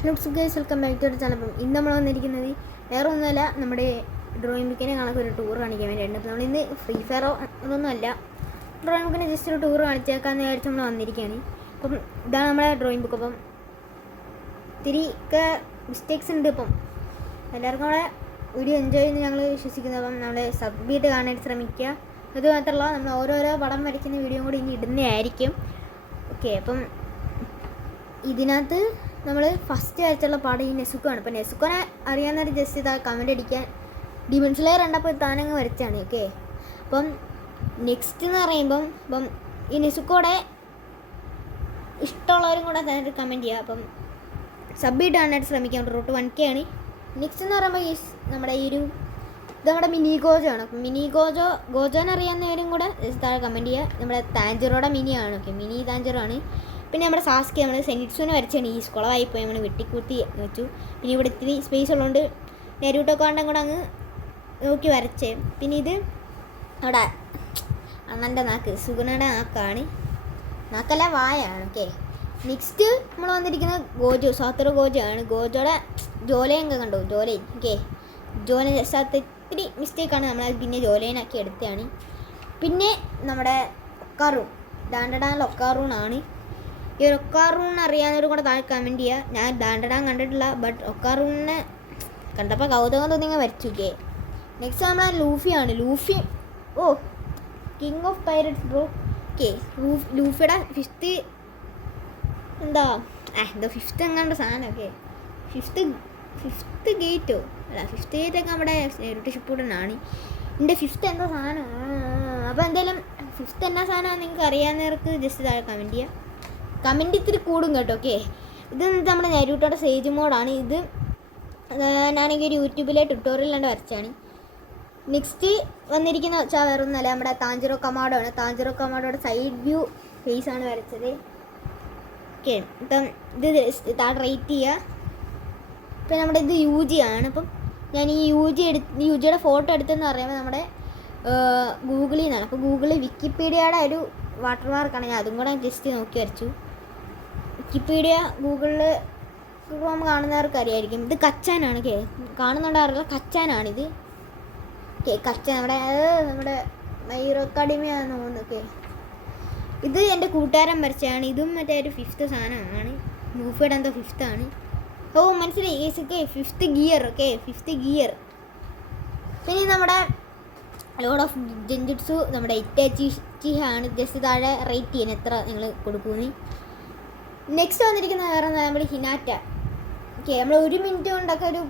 Hello guys, welcome back to channel. അപ്പം ഇന്ന് നമ്മൾ വന്നിരിക്കുന്നത് വേറെ ഒന്നുമല്ല, നമ്മുടെ ഡ്രോയിങ് ബുക്കിനെ കണക്ക് ഒരു ടൂർ കാണിക്കാൻ വേണ്ടിയിട്ടുണ്ട്. അപ്പോൾ നമ്മളിന്ന് ഫ്രീ ഫയറോ അതൊന്നുമല്ല, ഡ്രോയിങ് ബുക്കിനെ ജസ്റ്റ് ഒരു ടൂർ കാണിച്ചേക്കാമെന്ന് വിചാരിച്ച് നമ്മൾ വന്നിരിക്കുകയാണ്. അപ്പം ഇതാണ് നമ്മുടെ ഡ്രോയിങ് ബുക്ക്. അപ്പം ഇത്തിരിയൊക്കെ മിസ്റ്റേക്സ് ഉണ്ട്. അപ്പം എല്ലാവർക്കും നമ്മളെ വീഡിയോ എൻജോയ് ചെയ്യുന്ന ഞങ്ങൾ വിശ്വസിക്കുന്നത്. അപ്പം നമ്മളെ സബ് ചെയ്ത് കാണാനായിട്ട് ശ്രമിക്കുക. അത് മാത്രമല്ല, നമ്മൾ ഓരോരോ പടം വരയ്ക്കുന്ന വീഡിയോ കൂടി ഇനി ഇടുന്നതായിരിക്കും. ഓക്കെ, അപ്പം ഇതിനകത്ത് നമ്മൾ ഫസ്റ്റ് വരച്ചുള്ള പാഠം ഈ നെസുക്കാണ്. അപ്പോൾ നെസുക്കോനെ അറിയാവുന്നവർ ജസ്റ്റ് ഇതാ കമൻറ്റ് അടിക്കാൻ. ഡിമൺ സ്ലെയർ കണ്ടപ്പോൾ താനങ്ങ് വരച്ചാണ്. ഓക്കെ, അപ്പം നെക്സ്റ്റ് എന്ന് പറയുമ്പം ഈ നെസുക്കോടെ ഇഷ്ടമുള്ളവരും കൂടെ തന്നെ കമൻറ്റ് ചെയ്യുക. അപ്പം സബ് ഇടാനായിട്ട് ശ്രമിക്കാം. റൂട്ട് 1K ആണ്. നെക്സ്റ്റ് എന്ന് പറയുമ്പോൾ നമ്മുടെ ഈ ഒരു ഇത് നമ്മുടെ മിനി ഗോജോ ആണ്. അപ്പം മിനി ഗോജോനെ അറിയാവുന്നവരും കൂടെ താഴെ കമൻറ്റ് ചെയ്യുക. നമ്മുടെ താഞ്ചറോടെ മിനിയാണ്. ഓക്കെ, മിനി താഞ്ചറോ ആണ്. പിന്നെ നമ്മുടെ സാസ്കി നമ്മൾ സെനിറ്റ്സുവിനെ വരച്ചാണ്. ഈ സ്കുളവായിപ്പോയി നമ്മൾ വെട്ടിക്കൂത്തി വെച്ചു. പിന്നെ ഇവിടെ ഇത്തിരി സ്പേസ് ഉള്ളതുകൊണ്ട് നെരൂട്ടോ കാണ്ടം കൂടെ അങ്ങ് നോക്കി വരച്ചേ. പിന്നെ ഇത് അവിടെ അണ്ണൻ്റെ നാക്ക്, സുഗുണയുടെ നാക്കാണ്. നാക്കല്ല, വായാണ്. ഓക്കെ, നെക്സ്റ്റ് നമ്മൾ വന്നിരിക്കുന്നത് ഗോജോ, സാത്തറോ ഗോജോ ആണ്. ഗോജോയുടെ ജോലയൊക്കെ കണ്ടോ, ജോലയും. ഓക്കെ, ജോല സ്ഥലത്ത് ഇത്തിരി മിസ്റ്റേക്കാണ്, നമ്മൾ പിന്നെ ജോലേനാക്കി എടുത്തതാണ്. പിന്നെ നമ്മുടെ ഒക്കാറൂൺ, ഡാൻഡഡാൻ ലൊക്കാറൂണാണ്. ഈ ഒക്കാറൂൺ അറിയാവുന്നവരും കൂടെ താഴെ കമൻറ്റ് ചെയ്യുക. ഞാൻ ഡാൻഡഡാൻ കണ്ടിട്ടില്ല, ബട്ട് ഒക്കാറൂണിനെ കണ്ടപ്പോൾ കൗതുകം തോന്നി വരച്ചു. ഓക്കെ, നെക്സ്റ്റ് നമ്മളെ ലൂഫിയാണ്. Luffy, oh king of pirates bro. Okay, ലൂഫിയുടെ ഫിഫ്ത്ത് എന്താ എന്തോ ഫിഫ്ത്ത് എങ്ങാണ്ട് സാധനം. ഓക്കെ, ഫിഫ്ത്ത് ഗേറ്റോ അല്ല, ഫിഫ്ത്ത് ഗേറ്റൊക്കെ നമ്മുടെ ഷിപ്പൂടനാണ്. എൻ്റെ ഫിഫ്ത്ത് എന്തോ സാധനം. അപ്പോൾ എന്തായാലും ഫിഫ്ത്ത് എന്നാ സാധനമാണ് നിങ്ങൾക്ക് അറിയാവുന്നവർക്ക് ജസ്റ്റ് താഴെ കമൻറ്റ് ചെയ്യാം. കമൻറ്റ് ഇത്തിരി കൂടും കേട്ടോ. ഓക്കെ, ഇത് നമ്മുടെ നരൂട്ടോയുടെ സേജ് മോഡാണ്. ഇത് ഞാനാണെങ്കിൽ ഒരു യൂട്യൂബിലെ ട്യൂട്ടോറിയൽ കണ്ട് വരച്ചാണ്. നെക്സ്റ്റ് വന്നിരിക്കുന്ന വെച്ചാൽ വേറെ ഒന്നുമല്ല, നമ്മുടെ താഞ്ചറോ കമാഡോ ആണ്. താഞ്ചറോ കമാഡോയുടെ സൈഡ് വ്യൂ ഫേസ് ആണ് വരച്ചത്. ഓക്കെ, ഇപ്പം ഇത് താഴെ റേറ്റ് ചെയ്യുക. ഇപ്പം നമ്മുടെ ഇത് UG ആണ്. അപ്പം ഞാൻ ഈ UGയുടെ ഫോട്ടോ എടുത്തെന്ന് പറയുമ്പോൾ നമ്മുടെ ഗൂഗിളിൽ നിന്നാണ്. അപ്പോൾ ഗൂഗിളിൽ വിക്കിപീഡിയയുടെ ഒരു വാട്ടർ മാർക്കാണ്. ഞാൻ അതും കൂടെ ജസ്റ്റ് നോക്കി വരച്ചു. വിക്കിപീഡിയ ഗൂഗിളിൽ ക്രോം കാണുന്നവർക്ക് അറിയായിരിക്കും. ഇത് കച്ചാനാണ്. ഓക്കെ, കാണുന്നുണ്ടാവില്ല, കച്ചാനാണിത്. ഓക്കെ, കച്ചാൻ നമ്മുടെ മൈറോ അക്കാഡമിയാണെന്ന് തോന്നുന്നു. ഓക്കെ, ഇത് എൻ്റെ കൂട്ടുകാരൻ വരച്ചതാണ്. ഇതും മറ്റേ ഒരു ഫിഫ്ത്ത് സാധനമാണ്. മൂഫയുടെ എന്തോ ഫിഫ്ത്താണ്. ഓ മനസ്സിലായി, okay, fifth gear. Okay, fifth gear. പിന്നെ നമ്മുടെ ലോഡ് ഓഫ് ജെൻജുട്സു നമ്മുടെ ഇറ്റാച്ചി ആണ്. ജസ്റ്റ് താഴെ റേറ്റ് ചെയ്യാൻ എത്ര നിങ്ങൾ കൊടുക്കുന്നു. നെക്സ്റ്റ് വന്നിരിക്കുന്ന വേറെ നമ്മുടെ ഹിനാറ്റ. ഓക്കെ, നമ്മൾ 1 മിനിറ്റ് കൊണ്ടൊക്കെ ഒരു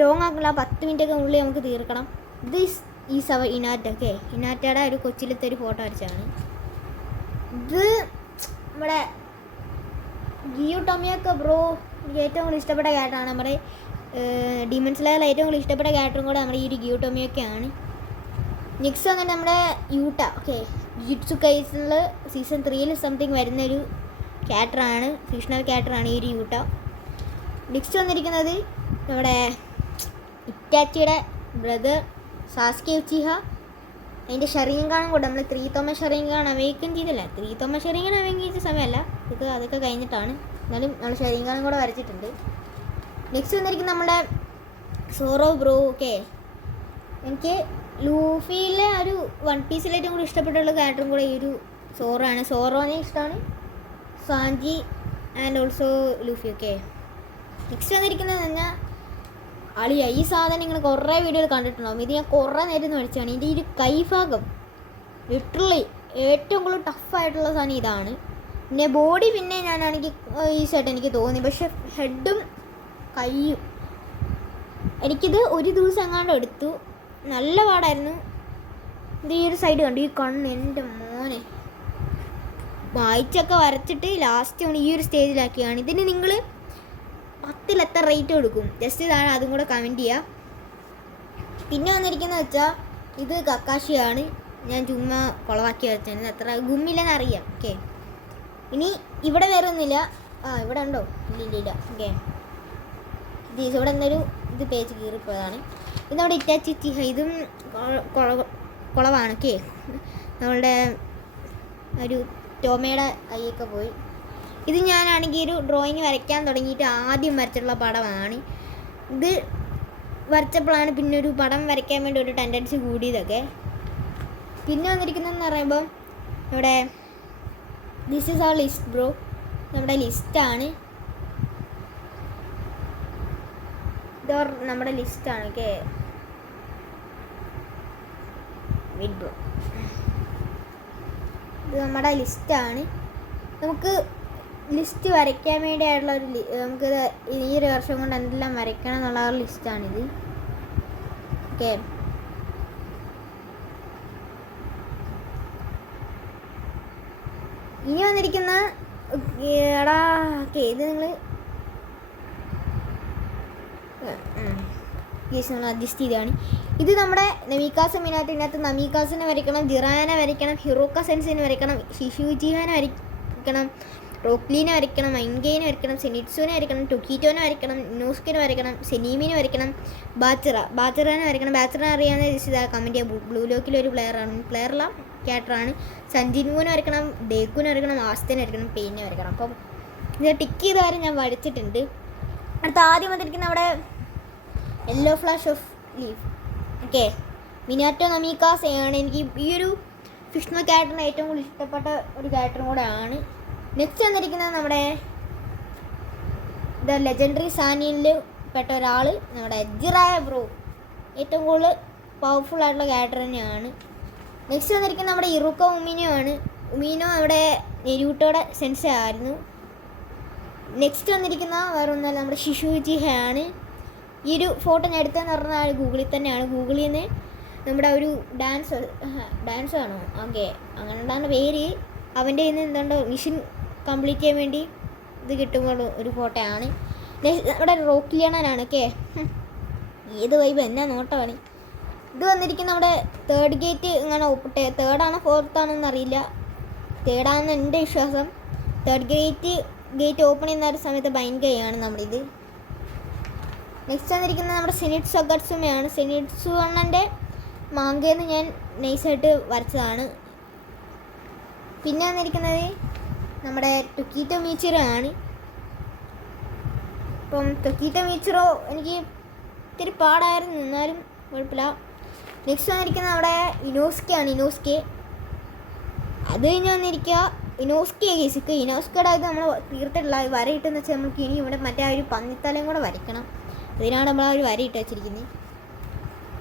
ലോങ് ആക്കില്ല, 10 മിനിറ്റൊക്കെ ഉള്ളിൽ നമുക്ക് തീർക്കണം. ദിസ് ഈസ് അവർ ഇനാറ്റ. ഓക്കെ, ഇനാറ്റയുടെ ഒരു കൊച്ചിലത്തെ ഒരു ഫോട്ടോ വരച്ചാണ്. ഇത് നമ്മുടെ ജിയോ ടൊമിയൊക്കെ ബ്രോ എനിക്ക് ഏറ്റവും കൂടുതൽ ഇഷ്ടപ്പെട്ട ക്യാരക്ടറാണ്. നമ്മുടെ ഡിമൺ സ്ലെയറിൽ ഏറ്റവും കൂടുതൽ ഇഷ്ടപ്പെട്ട ക്യാരക്ടറും കൂടെ നമ്മുടെ ഈ ഒരു ജിയോ ടൊമിയൊക്കെയാണ്. നെക്സ്റ്റ് അങ്ങനെ നമ്മുടെ Utah. Okay, ജിറ്റ്സു Kyzyl season 3 something വരുന്നൊരു ക്യാരക്ടറാണ്, ഫിക്ഷണൽ ക്യാരക്ടറാണ് ഈ ഒരു യൂട്ട. നെക്സ്റ്റ് വന്നിരിക്കുന്നത് നമ്മുടെ ഇറ്റാച്ചിയുടെ ബ്രദർ സാസ്കി ഉച്ചിഹ. അതിൻ്റെ ഷെറിങ്കാണും കൂടെ നമ്മൾ 3 തോമ ഷെറിങ്കാണ് അവേക്കൻ ചെയ്തില്ല. 3 തോമ ഷെറിങ്കാണ് അവേക്കൻ ചെയ്ത സമയമല്ല, അതൊക്കെ കഴിഞ്ഞിട്ടാണ്. എന്നാലും നമ്മൾ ഷെറിങ്കാണും കൂടെ വരച്ചിട്ടുണ്ട്. നെക്സ്റ്റ് വന്നിരിക്കുന്നത് നമ്മുടെ സോറോ ബ്രോ. ഓക്കെ, എനിക്ക് ലൂഫിയിലെ ഒരു വൺ പീസിൽ ഏറ്റവും കൂടി ഇഷ്ടപ്പെട്ടുള്ള ക്യാരക്ടറും കൂടെ ഈ ഒരു സോറോ ആണ്. സോറോനെ ഇഷ്ടമാണ്, Sanji and also Luffy. Okay, next വന്നിരിക്കുന്നത് പറഞ്ഞാൽ അളിയ. ഈ സാധനം നിങ്ങൾ കുറേ വീഡിയോയിൽ കണ്ടിട്ടുണ്ടാവും. ഇത് ഞാൻ കുറേ നേരം മേടിച്ചാണ്. ഇതിൻ്റെ ഈ ഒരു കൈഭാഗം ലിറ്ററലി ഏറ്റവും കൂടുതൽ ടഫായിട്ടുള്ള സാധനം ഇതാണ്. പിന്നെ ബോഡി പിന്നെ ഞാനാണെങ്കിൽ ഈസിയായിട്ട് എനിക്ക് തോന്നി, പക്ഷെ ഹെഡും കൈയും എനിക്കിത് ഒരു ദിവസം എങ്ങാണ്ട് എടുത്തു. നല്ല പാടായിരുന്നു. ഇത് ഈ ഒരു സൈഡ് കണ്ടു, ഈ കണ്ണ് എൻ്റെ മോനെ വായിച്ചൊക്കെ വരച്ചിട്ട് ലാസ്റ്റ് ഈ ഒരു സ്റ്റേജിലാക്കിയാണ്. ഇതിന് നിങ്ങൾ 10ൽ എത്ര റേറ്റ് കൊടുക്കും ജസ്റ്റ് ഇതാണ്, അതും കൂടെ കമൻറ്റ് ചെയ്യുക. പിന്നെ വന്നിരിക്കുന്നത് വെച്ചാൽ ഇത് കക്കാഷിയാണ്. ഞാൻ ചുമ്മാ കുളവാക്കി വരച്ചാണ്, എത്ര ഗുമ്മില്ലെന്ന് അറിയാം. ഓക്കെ, ഇനി ഇവിടെ വേറെ ഒന്നുമില്ല. ഇവിടെ ഉണ്ടോ? ഇല്ല. ഓക്കെ, ഇവിടെ എന്തൊരു ഇത് പേജ് കീറിപ്പോയതാണ്. ഇത് നമ്മുടെ ഇറ്റാച്ചി ചിഹ. ഇതും കുളവാണ്. ഓക്കെ, നമ്മളുടെ ഒരു ടോമയുടെ കൈയൊക്കെ പോയി. ഇത് ഞാനാണെങ്കിൽ ഒരു ഡ്രോയിങ് വരയ്ക്കാൻ തുടങ്ങിയിട്ട് ആദ്യം വരച്ചിട്ടുള്ള പടമാണ്. ഇത് വരച്ചപ്പോഴാണ് പിന്നെ ഒരു പടം വരയ്ക്കാൻ വേണ്ടി ഒരു ടെൻഡൻസി കൂടിയതൊക്കെ. പിന്നെ വന്നിരിക്കുന്നതെന്ന് പറയുമ്പോൾ ഇവിടെ ദിസ് ഈസ് ആ ലിസ്റ്റ് ബ്രോ, നമ്മുടെ ലിസ്റ്റാണ്. ഇത് നമ്മുടെ ലിസ്റ്റാണ്. ഓക്കെ, വെയിറ്റ് ബ്രോ, ഇത് നമ്മുടെ ലിസ്റ്റാണ്. നമുക്ക് ലിസ്റ്റ് വരയ്ക്കാൻ വേണ്ടിയായിട്ടുള്ള ഒരു നമുക്കിത് ഈ ഒരു വർഷം കൊണ്ട് എന്തെല്ലാം വരയ്ക്കണം എന്നുള്ള ഒരു ലിസ്റ്റാണിത്. ഓക്കെ, ഇനി വന്നിരിക്കുന്ന എടാ ഓക്കെ, ഇത് നിങ്ങൾ നമ്മൾ അഡ്ജസ്റ്റ് ചെയ്താണ്. ഇത് നമ്മുടെ നമീക്കാസ് മെയിനായിട്ട് ഇതിനകത്ത് നമീക്കാസിനെ വരയ്ക്കണം, ജിറാനെ വരയ്ക്കണം, ഹിറോക്ക സെൻസിനെ വരയ്ക്കണം, ഷിഷുജിഹാനെ വരയ്ക്കണം, റോക്ലീനെ വരയ്ക്കണം, മൈൻഗെയിനെ വരയ്ക്കണം, സെനിറ്റ്സുവിനെ വരയ്ക്കണം, ടൊക്കീറ്റോനെ വരയ്ക്കണം, നോസ്കിനെ വരയ്ക്കണം, സെനീമിനെ വരയ്ക്കണം, ബാച്ചറാനെ വരയ്ക്കണം. ബാച്ചറിനെ അറിയാവുന്ന ഇതാ കമൻറ്റ് ചെയ്യുക. ബ്ലൂ ലോക്കിലൊരു പ്ലെയറല്ല ക്യാരക്ടറാണ്. സഞ്ജിനുവിനെ വരയ്ക്കണം, ഡേക്കുവിനെ വരയ്ക്കണം, ആസ്തനെ വരയ്ക്കണം, പെയിനെ വരയ്ക്കണം. അപ്പം ഇത് ടിക്ക് ചെയ്ത കാര്യം ഞാൻ വരച്ചിട്ടുണ്ട്. അടുത്ത ആദ്യം വന്നിരിക്കുന്ന അവിടെ yellow flash of leaf. Okay, Minato Namikaze ആണ് എനിക്ക് ഈ ഒരു ഫിക്ഷണൽ ക്യാരക്ടറിന് ഏറ്റവും കൂടുതൽ ഇഷ്ടപ്പെട്ട ഒരു ക്യാരക്ടറും കൂടെ ആണ്. നെക്സ്റ്റ് വന്നിരിക്കുന്നത് നമ്മുടെ ദ ലെജൻഡറി സാനിയനിൽ പെട്ട ഒരാൾ നമ്മുടെ ജിറായ ബ്രോ, ഏറ്റവും കൂടുതൽ പവർഫുൾ ആയിട്ടുള്ള ക്യാരക്ടർ തന്നെയാണ്. നെക്സ്റ്റ് വന്നിരിക്കുന്നത് നമ്മുടെ ഇറുക്ക ഉമീനോ ആണ്. ഉമീനോ നമ്മുടെ നെരൂട്ടോയുടെ സെൻസ് ആയിരുന്നു. നെക്സ്റ്റ് വന്നിരിക്കുന്ന വേറെ ഒന്നല്ല, നമ്മുടെ ഷിഷുജിഹയാണ്. ഈ ഒരു ഫോട്ടോ ഞാൻ എടുത്തതെന്ന് പറഞ്ഞാൽ ഗൂഗിളിൽ തന്നെയാണ്. ഗൂഗിളിൽ നിന്ന് നമ്മുടെ ഒരു ഡാൻസ് ആണോ ഓക്കെ അങ്ങനെ ഉണ്ടാകുന്ന പേര്, അവൻ്റെ കയ്യിൽ നിന്ന് എന്തുകൊണ്ട് മിഷൻ കംപ്ലീറ്റ് ചെയ്യാൻ വേണ്ടി ഇത് കിട്ടുമ്പോൾ ഒരു ഫോട്ടോയാണ്. നമ്മുടെ റോക്ലിയണനാണ്. ഓക്കെ, ഏത് വൈബ് എന്നാ നോട്ടമാണ്. ഇത് വന്നിരിക്കുന്ന നമ്മുടെ തേർഡ് ഗേറ്റ് ഇങ്ങനെ തേർഡാണോ ഫോർത്താണോന്ന് അറിയില്ല, തേർഡാണെന്ന് എൻ്റെ വിശ്വാസം. തേർഡ് ഗേറ്റ് ഓപ്പൺ ചെയ്യുന്ന ഒരു സമയത്ത് ഭയങ്കരയാണ് നമ്മളിത്. നെക്സ്റ്റ് വന്നിരിക്കുന്നത് നമ്മുടെ സെനിറ്റ്സു അഗട്സുമയാണ്. സെനിറ്റ്സു അണ്ണൻ്റെ മാങ്കയെന്ന് ഞാൻ നൈസായിട്ട് വരച്ചതാണ്. പിന്നെ വന്നിരിക്കുന്നത് നമ്മുടെ ടൊക്കീറ്റോ മീച്ചിറോ ആണ്. അപ്പം ടൊക്കീറ്റോ മീച്ചിറോ എനിക്ക് ഇത്തിരി പാടായിരുന്നു, എന്നാലും കുഴപ്പമില്ല. നെക്സ്റ്റ് വന്നിരിക്കുന്നത് നമ്മുടെ ഇനോസ്കയാണ്. ഇനോസ്കെ അത് കഴിഞ്ഞ് വന്നിരിക്കുക ഇനോസ്കിയെ കേസിക്ക്. ഇനോസ്കയുടെ ഇത് നമ്മൾ തീർത്തിട്ടുള്ള വരയിട്ടെന്ന് വെച്ചാൽ നമുക്ക് ഇനി ഇവിടെ മറ്റേ ആ ഒരു പന്നിത്തലയും കൂടെ വരയ്ക്കണം. അതിനാണ് നമ്മൾ ആ ഒരു വരയിട്ട് വെച്ചിരിക്കുന്നത്.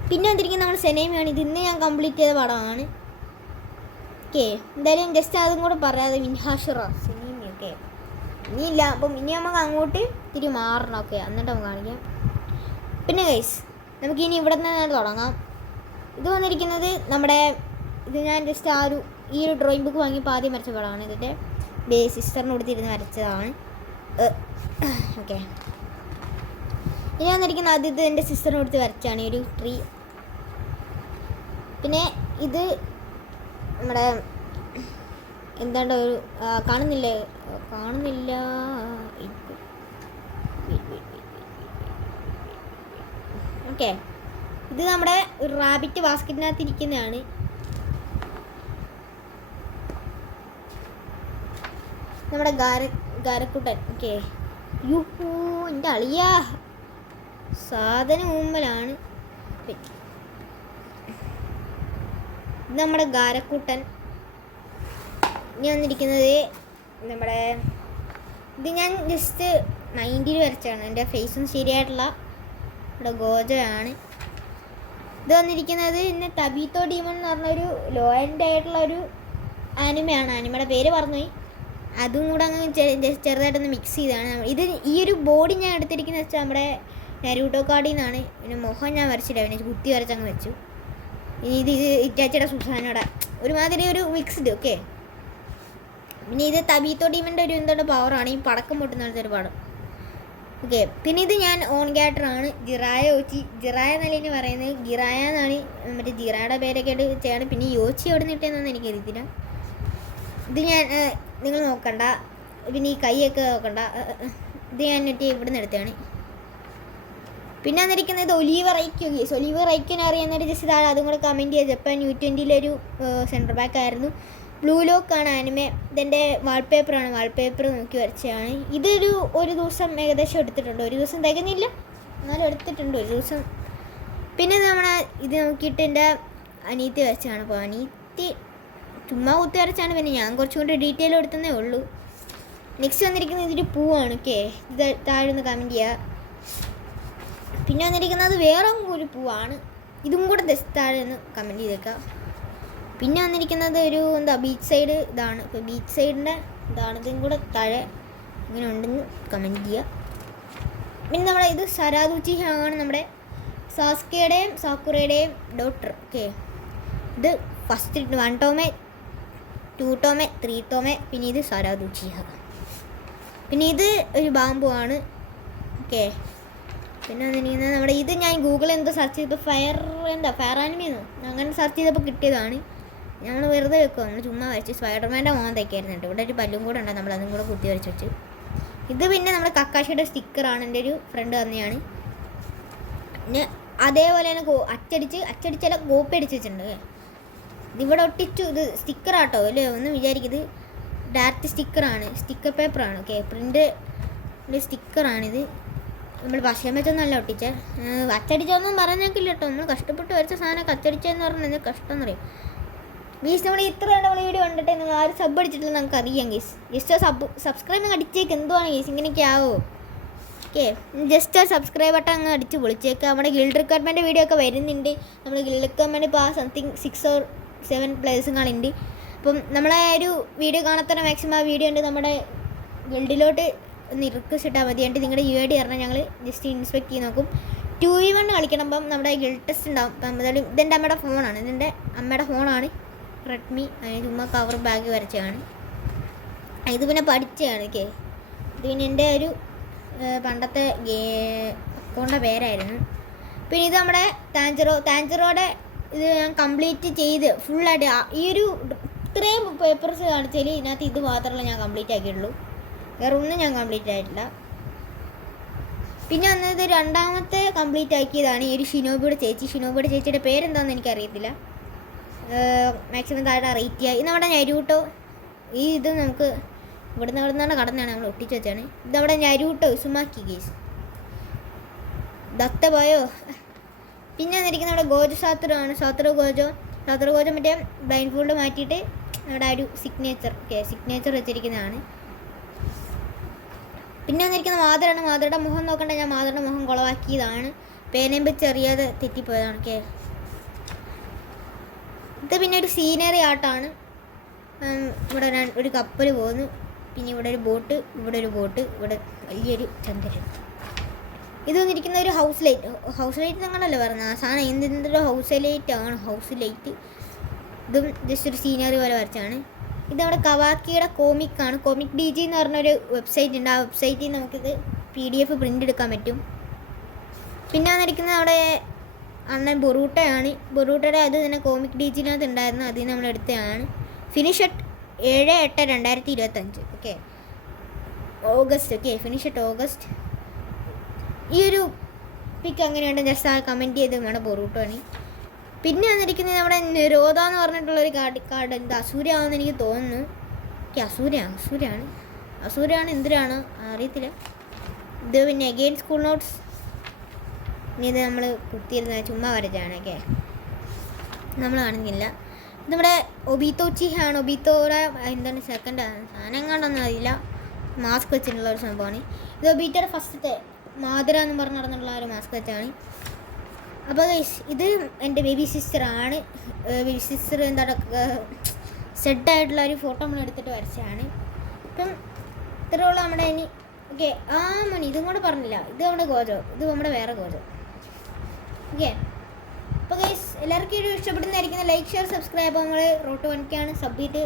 പിന്നെ വന്നിരിക്കുന്നത് നമ്മൾ സെനേമയാണ്. ഇത് ഇന്ന് ഞാൻ കംപ്ലീറ്റ് ചെയ്ത പടമാണ്. ഓക്കെ, എന്തായാലും ജസ്റ്റ് അതും കൂടെ പറയാതെ മിൻഹാഷറ സെനീമി. ഓക്കെ, ഇനിയില്ല, അപ്പം ഇനി നമുക്ക് അങ്ങോട്ട് ഇത്തിരി മാറണം. ഓക്കെ, എന്നിട്ട് നമുക്ക് കാണിക്കാം. പിന്നെ ഗൈസ് നമുക്കിനി ഇവിടെ നിന്നാണ് തുടങ്ങാം. ഇത് വന്നിരിക്കുന്നത് നമ്മുടെ ഇത് ഞാൻ ജസ്റ്റ് ഈ ഒരു ഡ്രോയിങ് ബുക്ക് വാങ്ങിയപ്പോൾ ആദ്യം വരച്ച പടമാണ്. ഇതിൻ്റെ സിസ്റ്ററിന് കൊടുത്തിരുന്ന് വരച്ചതാണ്. ഓക്കെ, ഇനി വന്നിരിക്കുന്ന ആദ്യത്തെ എൻ്റെ സിസ്റ്ററിന് കൊടുത്ത് വരച്ചാണ് ഈ ഒരു ട്രീ. പിന്നെ ഇത് നമ്മുടെ എന്താണ്ട് ഒരു കാണുന്നില്ല. ഓക്കെ, ഇത് നമ്മുടെ ഒരു റാബിറ്റ് ബാസ്ക്കറ്റിനകത്ത് ഇരിക്കുന്നതാണ്. നമ്മുടെ ഗാരക്കുട്ടൻ. ഓക്കെ, യൂഹൂ എൻ്റെ അളിയാ സാധനം ഊമ്പലാണ്. ഇത് നമ്മുടെ ഗാരക്കുട്ടൻ. ഇനി വന്നിരിക്കുന്നത് നമ്മുടെ ഇത് ഞാൻ ജസ്റ്റ് 90 വരച്ചാണ്. എൻ്റെ ഫേസും ശരിയായിട്ടുള്ള നമ്മുടെ ഗോജയാണ്. ഇത് വന്നിരിക്കുന്നത് പിന്നെ തബീത്തോ ഡീമൺ എന്ന് പറഞ്ഞൊരു ലോ എൻഡ് ആയിട്ടുള്ള ഒരു ആനിമയാണ്. ആനിമയുടെ പേര് പറഞ്ഞുപോയി. അതും കൂടെ അങ്ങ് ചെറുതായിട്ടൊന്ന് മിക്സ് ചെയ്താണ്. ഇത് ഈ ഒരു ബോഡി ഞാൻ എടുത്തിരിക്കുന്നത് വെച്ചാൽ നമ്മുടെ നരൂട്ടോ കാർഡിൽ നിന്നാണ്. പിന്നെ മുഖം ഞാൻ വരച്ചില്ല, പിന്നെ കുത്തി വരച്ചങ്ങ് വെച്ചു. ഇത് ഇറ്റാച്ചിയുടെ സുസാനോടെ ഒരുമാതിരി ഒരു മിക്സ്ഡ്. ഓക്കെ, പിന്നെ ഇത് തബീത്തോ ഡീമൻ്റെ ഒരു എന്താണ് പവറാണ് ഈ പടക്കം പൊട്ടുന്ന ഒരു പടം. ഓക്കെ, പിന്നെ ഇത് ഞാൻ ഓൺ ക്യാരക്ടറാണ്. ജിറായ എന്നല്ല പറയുന്നത്, ഗിറായ എന്നാണ് മറ്റേ ജിറായുടെ പേരൊക്കെ ആയിട്ട് ചെയ്യാണ്. പിന്നെ യോച്ചി എവിടെ നിന്ന് ഇട്ടതെന്നൊന്നും എനിക്കറിയത്തില്ല. ഇത് ഞാൻ നിങ്ങൾ നോക്കണ്ട, പിന്നെ ഈ കൈയൊക്കെ നോക്കണ്ട, ഇത് ഞാൻ ഇവിടെ നിന്ന് എടുത്തതാണ്. പിന്നെ വന്നിരിക്കുന്നത് ഒലീവർ റൈക്കോ. ഒലീവർ റൈക്കോനെ അറിയാവുന്നവർ ജസ്റ്റ് താഴെ അതും കൂടെ കമൻറ്റ് ചെയ്യുക. ജപ്പാൻ U20 സെൻറ്റർ ബാക്ക് ആയിരുന്നു. ബ്ലൂ ലോക്കാണ് ആനിമേ. ഇതെൻ്റെ വാൾപേപ്പറാണ്, വാൾപേപ്പർ നോക്കി വരച്ചതാണ്. ഒരു ദിവസം ഏകദേശം എടുത്തിട്ടുണ്ട്, ഒരു ദിവസം തികഞ്ഞില്ല എന്നാലും എടുത്തിട്ടുണ്ട് ഒരു ദിവസം. പിന്നെ നമ്മളെ ഇത് നോക്കിയിട്ട് എൻ്റെ അനിയത്തി വരച്ചാണ്. അപ്പോൾ അനിയത്തി ചുമ്മാ കുത്തി വരച്ചാണ്, പിന്നെ ഞാൻ കുറച്ചും കൂടി ഡീറ്റെയിൽ എടുത്തതേ ഉള്ളൂ. നെക്സ്റ്റ് വന്നിരിക്കുന്നത് ഇതൊരു പൂവാണ്. ഓക്കെ, ഇത് താഴെ ഒന്ന് കമൻറ്റ് ചെയ്യുക. പിന്നെ വന്നിരിക്കുന്നത് വേറെ ഒരു പൂവാണ്, ഇതും കൂടെ താഴെ ഒന്ന് കമൻറ്റ് ചെയ്തേക്കാം. പിന്നെ വന്നിരിക്കുന്നത് ഒരു ബീച്ച് സൈഡ് ഇതാണ്. ഇപ്പോൾ ബീച്ച് സൈഡിൻ്റെ ഇതാണ്, ഇതും കൂടെ താഴെ ഇങ്ങനെ ഉണ്ടെന്ന് കമൻറ്റ് ചെയ്യുക. പിന്നെ നമ്മുടെ ഇത് സരാദുച്ചിയാണ്, നമ്മുടെ സാസ്കയുടെയും സാക്കുറയുടെയും ഡോട്ടർ. ഓക്കെ, ഇത് ഫസ്റ്റ് 1 ടോമെ 2 ടോമെ 3 ടോമെ. പിന്നെ ഇത് സരാദുച്ചിഹ. പിന്നെ ഇത് ഒരു ബാമ്പു ആണ്. ഓക്കെ, പിന്നെ വന്നിരിക്കുന്നത് നമ്മുടെ ഇത് ഞാൻ ഗൂഗിളിൽ എന്തോ സെർച്ച് ചെയ്തപ്പോൾ ഫയർ ആനിമയെന്നോ അങ്ങനെ സെർച്ച് ചെയ്തപ്പോൾ കിട്ടിയതാണ്. ഞങ്ങൾ വെറുതെ വെക്കുക, നമ്മൾ ചുമ്മാ വരച്ച് സ്പൈഡർമാൻ്റെ മോൻ തയ്ക്കായിരുന്നു കേട്ടോ. ഇവിടെ ഒരു പല്ലും കൂടെ ഉണ്ട്, നമ്മൾ അതും കൂടെ കുത്തി വരച്ച് വെച്ച്. ഇത് പിന്നെ നമ്മുടെ കക്കാഷിയുടെ സ്റ്റിക്കറാണ്, എൻ്റെ ഒരു ഫ്രണ്ട് തന്നെയാണ്. പിന്നെ അതേപോലെ തന്നെ അച്ചടിച്ചല്ല കോപ്പി അടിച്ച് വെച്ചിട്ടുണ്ട്. ഇതിവിടെ ഒട്ടിച്ചു, ഇത് സ്റ്റിക്കറാട്ടോ അല്ലേ ഒന്നും വിചാരിക്കുന്നത്, ഡയറക്റ്റ് സ്റ്റിക്കറാണ്, സ്റ്റിക്കർ പേപ്പറാണ്. ഓക്കെ, പ്രിൻ്റ് സ്റ്റിക്കറാണിത്. നമ്മൾ പശയം വെച്ചൊന്നല്ല ഒട്ടിച്ച, അച്ചടിച്ചൊന്നും പറഞ്ഞേക്കില്ല കേട്ടോ. നമ്മൾ കഷ്ടപ്പെട്ട് വരച്ച സാധനമൊക്കെ അച്ചടിച്ചതെന്ന് പറഞ്ഞാൽ കഷ്ടം എന്ന് പറയും. ഗീസ് നമ്മൾ ഇത്ര നമ്മൾ വീഡിയോ കണ്ടിട്ട് നിങ്ങൾ ആരും സബ് അടിച്ചിട്ടില്ല നമുക്ക് അറിയാം ഗീസ്. ജസ്റ്റ് സബ്സ്ക്രൈബ് അടിച്ചേക്ക്, എന്തുവാണ് ഗീസ് ഇങ്ങനെയൊക്കെ ആവോ? ഓക്കെ, ജസ്റ്റ് സബ്സ്ക്രൈബ് ബട്ടൺ അങ്ങ് അടിച്ച് പൊളിച്ചേക്കുക. നമ്മുടെ ഗിൽഡ് റിക്വയർമെൻറ്റ് വീഡിയോ ഒക്കെ വരുന്നുണ്ട്. നമ്മൾ ഗിൽഡ് റിക്വയർമെൻറ്റ് ഇപ്പോൾ സംതിങ് 6 or 7 പ്ലേസുകളുണ്ട്. അപ്പം നമ്മളെ ഒരു വീഡിയോ കാണാത്തന്നെ മാക്സിമം ആ വീഡിയോ ഉണ്ട് നമ്മുടെ ഗിൽഡിലോട്ട് ഒന്ന് റിക്വസ്റ്റ് ഇട്ടാൽ മതി. എന്നിട്ട് നിങ്ങളുടെ UID പറഞ്ഞാൽ ഞങ്ങൾ ജസ്റ്റ് ഇൻസ്പെക്ട് ചെയ്ത് നോക്കും. 2v1 കളിക്കണം. അപ്പം നമ്മുടെ ഗിൽഡ് ടെസ്റ്റ് ഉണ്ടാവും. അപ്പം എന്തായാലും ഇതെൻ്റെ അമ്മയുടെ ഫോണാണ്, ഇതെൻ്റെ അമ്മയുടെ ഫോണാണ്, റെഡ്മി. അതിന് ചുമ്മാ കവർ ബാഗ് വരച്ചതാണ്. ഇത് പിന്നെ പഠിച്ചതാണ്. ഓക്കെ, ഇത് പിന്നെ എൻ്റെ ഒരു പണ്ടത്തെ അക്കൗണ്ടിൻ്റെ പേരായിരുന്നു. പിന്നെ ഇത് നമ്മുടെ താഞ്ചറോയുടെ ഇത് ഞാൻ കംപ്ലീറ്റ് ചെയ്ത് ഫുള്ളായിട്ട് ഈ ഒരു ഇത്രയും പേപ്പേഴ്സ് കാണിച്ചാൽ ഇതിനകത്ത് ഇത് മാത്രമല്ല ഞാൻ കംപ്ലീറ്റ് ആക്കിയിട്ടുള്ളൂ, വേറെ ഒന്നും ഞാൻ കംപ്ലീറ്റ് ആയിട്ടില്ല. പിന്നെ വന്നത് രണ്ടാമത്തെ കംപ്ലീറ്റ് ആക്കിയതാണ് ഈ ഒരു ഷിനോബിയുടെ ചേച്ചിയുടെ പേരെന്താണെന്ന് എനിക്കറിയത്തില്ല. മാക്സിമം താഴെ റേറ്റ് ചെയ്യുക. ഇത് നമ്മുടെ നരൂട്ടോ, ഈ ഇത് നമുക്ക് ഇവിടെ നിന്നാണ് കടന്നാണ് നമ്മൾ ഒട്ടിച്ച് വെച്ചാണ്. ഇത് നമ്മുടെ നരൂട്ടോ ഉസുമാക്കി ഗേസ് ദത്ത പോയോ. പിന്നെ വന്നിരിക്കുന്നത് നമ്മുടെ ഗോജോ സാത്തുറോ ഗോജോ മറ്റേ ബ്ലൈൻഡ് ഫോൾഡ് മാറ്റിയിട്ട് നമ്മുടെ ഒരു സിഗ്നേച്ചർ വെച്ചിരിക്കുന്നതാണ്. പിന്നെ വന്നിരിക്കുന്ന മാതൃയുടെ മുഖം നോക്കണ്ട, ഞാൻ മാതൃയുടെ മുഖം കുളവാക്കിയതാണ്, പേനയും വെച്ച് അറിയാതെ തെറ്റിപ്പോയതാണ്. ഓക്കെ, ഇത് പിന്നെ ഒരു സീനറി ആർട്ടാണ്. ഇവിടെ ഒരു കപ്പൽ പോകുന്നു, പിന്നെ ഇവിടെ ഒരു ബോട്ട്, ഇവിടെ വലിയൊരു ചന്ദ്രൻ. ഇത് വന്നിരിക്കുന്ന ഒരു ഹൗസ് ലൈറ്റ് ഞങ്ങളല്ലേ പറഞ്ഞത് ആ സാധനം, എന്തൊരു ഹൗസ് ലൈറ്റ്. ഇതും ജസ്റ്റ് ഒരു സീനറി പോലെ വരച്ചാണ്. ഇത് നമ്മുടെ കവാക്കിയുടെ കോമിക്കാണ്. കോമിക് DG എന്ന് പറഞ്ഞൊരു വെബ്സൈറ്റ് ഉണ്ട്, ആ വെബ്സൈറ്റിൽ നമുക്കിത് PDF പ്രിൻ്റ് എടുക്കാൻ പറ്റും. പിന്നെ വന്നിരിക്കുന്നത് നമ്മുടെ അണ്ണൻ ബൊറൂട്ടയുടെ അത് തന്നെ കോമിക് DGനകത്ത് ഉണ്ടായിരുന്നു, അതിൽ നമ്മൾ എടുത്തതാണ്. Finish at 7/8/2025. Okay, August. Okay, finish at August. ഈ ഒരു പിക്ക് അങ്ങനെയുണ്ട്, ജസ്റ്റ് ആ കമൻറ്റ് ചെയ്ത് വേണം ബൊറൂട്ടോണി. പിന്നെ വന്നിരിക്കുന്നത് നമ്മുടെ നിരോധ എന്ന് പറഞ്ഞിട്ടുള്ളൊരു കാർഡ് എന്ത് അസൂരയാണെന്ന് എനിക്ക് തോന്നുന്നു. ഓക്കെ, അസൂരയാണ് എന്തിനാണ് അറിയത്തില്ല. ഇത് പിന്നെ അഗെയിൻ സ്കൂൾ നോട്ട്സ്, ഇനി ഇത് നമ്മൾ കുത്തിയിരുന്ന ചുമ്മാ വരച്ചാണ്. ഓക്കെ, നമ്മൾ കാണുന്നില്ല. ഇത് നമ്മുടെ ഒബീത്തോച്ചിഹാണ്. ഒബീത്തോയുടെ എന്താണ് സെക്കൻഡ് സാധനം കണ്ടൊന്നും അറിയില്ല, മാസ്ക് വെച്ചിട്ടുള്ള ഒരു സംഭവമാണ്. ഇത് ഒബീറ്റോയുടെ ഫസ്റ്റത്തെ മാതൃ എന്ന് പറഞ്ഞ് നടന്നിട്ടുള്ള ഒരു മാസ്ക് വെച്ചാണ്. അപ്പോൾ ഇത് എൻ്റെ ബേബി സിസ്റ്ററാണ്. ബേബി സിസ്റ്റർ എന്താണ് സെറ്റായിട്ടുള്ള ഒരു ഫോട്ടോ നമ്മൾ എടുത്തിട്ട് വരച്ചതാണ്. അപ്പം ഇത്രയുള്ള നമ്മുടെ ഇനി. ഓക്കെ, ഇതും കൂടെ പറഞ്ഞില്ല, ഇത് നമ്മുടെ ഗോജോ, ഇത് നമ്മുടെ വേറെ ഗോജോ. ഓക്കെ, അപ്പോൾ ഗൈസ് എല്ലാവർക്കും ഒരു ഇഷ്ടപ്പെടുന്നതായിരിക്കുന്ന ലൈക്ക്, ഷെയർ, സബ്സ്ക്രൈബ്. നമ്മൾ റോട്ട് 1K സബ് ചെയ്ത്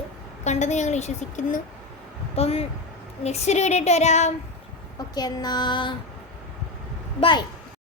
കണ്ടെന്ന് ഞങ്ങൾ വിശ്വസിക്കുന്നു. അപ്പം നെക്സ്റ്റ് ഒരു വീഡിയോ ആയിട്ട് വരാം. ഓക്കെ, എന്നാൽ ബൈ.